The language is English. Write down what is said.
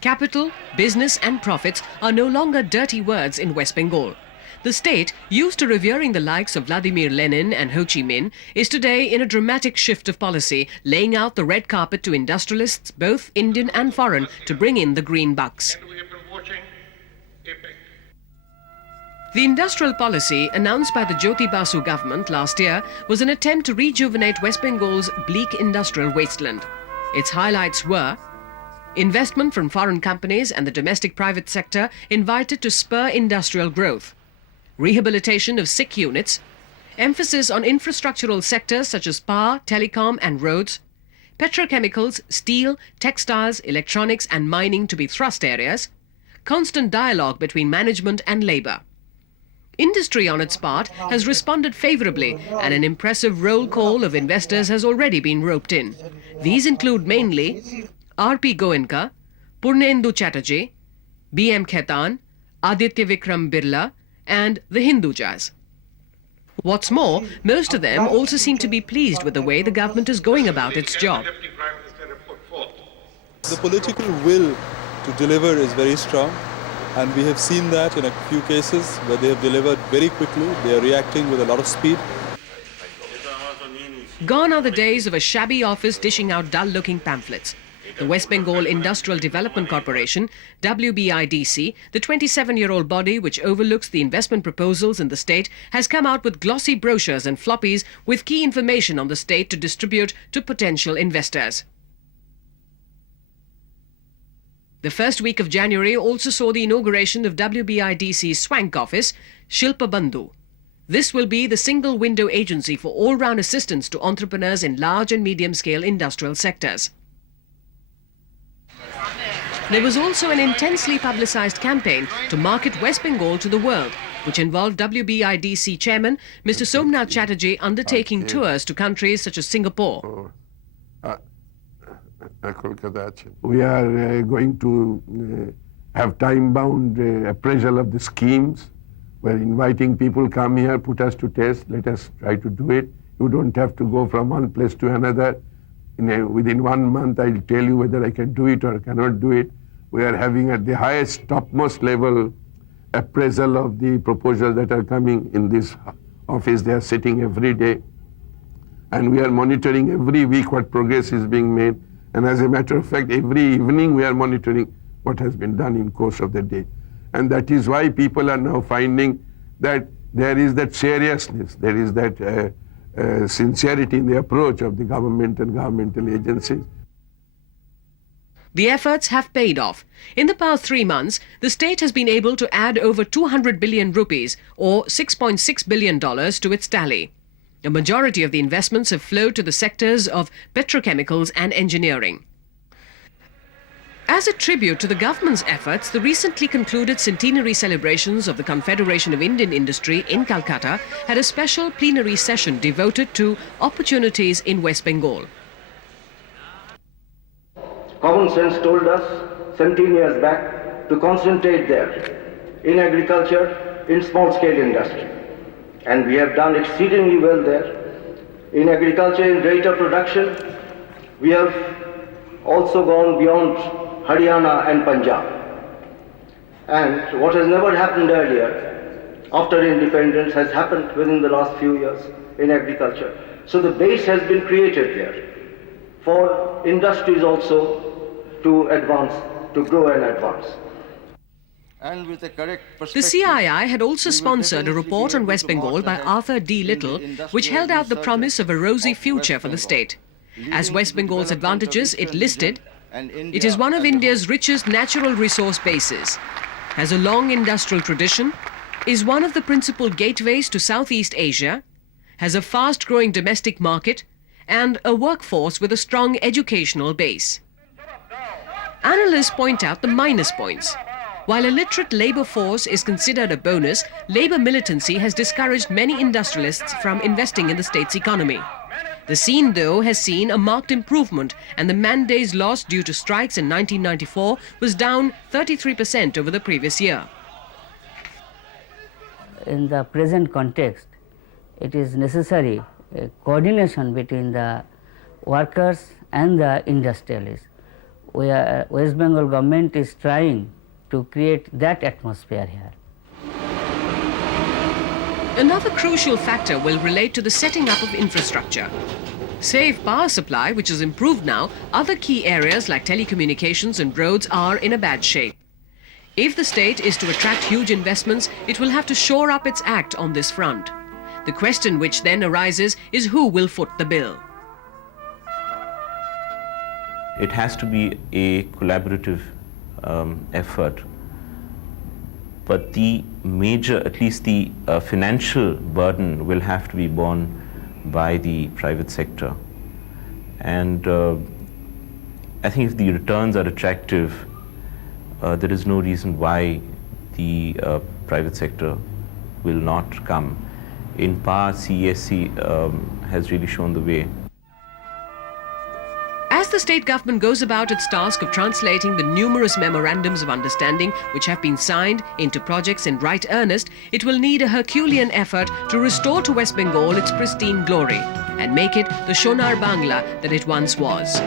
Capital, business and profits are no longer dirty words in West Bengal. The state, used to revering the likes of Vladimir, Lenin and Ho Chi Minh, is today in a dramatic shift of policy, laying out the red carpet to industrialists, both Indian and foreign, to bring in the green bucks. The industrial policy announced by the Jyoti Basu government last year was an attempt to rejuvenate West Bengal's bleak industrial wasteland. Its highlights were investment from foreign companies and the domestic private sector invited to spur industrial growth, rehabilitation of sick units, emphasis on infrastructural sectors such as power, telecom and roads, petrochemicals, steel, textiles, electronics and mining to be thrust areas, constant dialogue between management and labour. Industry on its part has responded favorably and an impressive roll call of investors has already been roped in. These include mainly R.P. Goenka, Purnendu Chatterjee, B.M. Khaitan, Aditya Vikram Birla and the Hindujas. What's more, most of them also seem to be pleased with the way the government is going about its job. The political will to deliver is very strong, and we have seen that in a few cases where they have delivered very quickly. They are reacting with a lot of speed. Gone are the days of a shabby office dishing out dull-looking pamphlets. The West Bengal Industrial Development Corporation, WBIDC, the 27-year-old body which overlooks the investment proposals in the state, has come out with glossy brochures and floppies with key information on the state to distribute to potential investors. The first week of January also saw the inauguration of WBIDC's swank office, Shilpa Bandhu. This will be the single-window agency for all-round assistance to entrepreneurs in large and medium-scale industrial sectors. There was also an intensely publicised campaign to market West Bengal to the world, which involved WBIDC chairman Mr. Somnath Chatterjee undertaking tours to countries such as Singapore. We are going to have time-bound appraisal of the schemes. We're inviting people, come here, put us to test, let us try to do it. You don't have to go from one place to another. Within 1 month, I'll tell you whether I can do it or cannot do it. We are having at the highest, topmost level appraisal of the proposals that are coming in this office. They are sitting every day. And we are monitoring every week what progress is being made. And as a matter of fact, every evening we are monitoring what has been done in course of the day. And that is why people are now finding that there is that seriousness, there is that sincerity in the approach of the government and governmental agencies. The efforts have paid off. In the past 3 months, the state has been able to add over 200 billion rupees or $6.6 billion to its tally. A majority of the investments have flowed to the sectors of petrochemicals and engineering. As a tribute to the government's efforts, the recently concluded centenary celebrations of the Confederation of Indian Industry in Calcutta had a special plenary session devoted to opportunities in West Bengal. Common sense told us 17 years back to concentrate there in agriculture, in small-scale industry. And we have done exceedingly well there. In agriculture, in rate of production, we have also gone beyond Haryana and Punjab. And what has never happened earlier, after independence, has happened within the last few years in agriculture. So the base has been created there for industries also to advance, to grow and advance. And with a correct The CII had also sponsored a report on West Bengal by Arthur D. Little, which held out the promise of a rosy future for the state. As West Bengal's advantages, it listed, it is one of India's richest natural resource bases, has a long industrial tradition, is one of the principal gateways to Southeast Asia, has a fast-growing domestic market, and a workforce with a strong educational base. Analysts point out the minus points. While a literate labour force is considered a bonus, labour militancy has discouraged many industrialists from investing in the state's economy. The scene, though, has seen a marked improvement, and the man days lost due to strikes in 1994 was down 33% over the previous year. In the present context, it is necessary a coordination between the workers and the industrialists. West Bengal government is trying to create that atmosphere here. Another crucial factor will relate to the setting up of infrastructure. Save power supply, which is improved now, other key areas like telecommunications and roads are in a bad shape. If the state is to attract huge investments, it will have to shore up its act on this front. The question which then arises is who will foot the bill? It has to be a collaborative effort, but the major, at least the financial burden will have to be borne by the private sector. And I think if the returns are attractive, there is no reason why the private sector will not come. In part, CESC has really shown the way. As the state government goes about its task of translating the numerous memorandums of understanding which have been signed into projects in right earnest, it will need a Herculean effort to restore to West Bengal its pristine glory and make it the Sonar Bangla that it once was.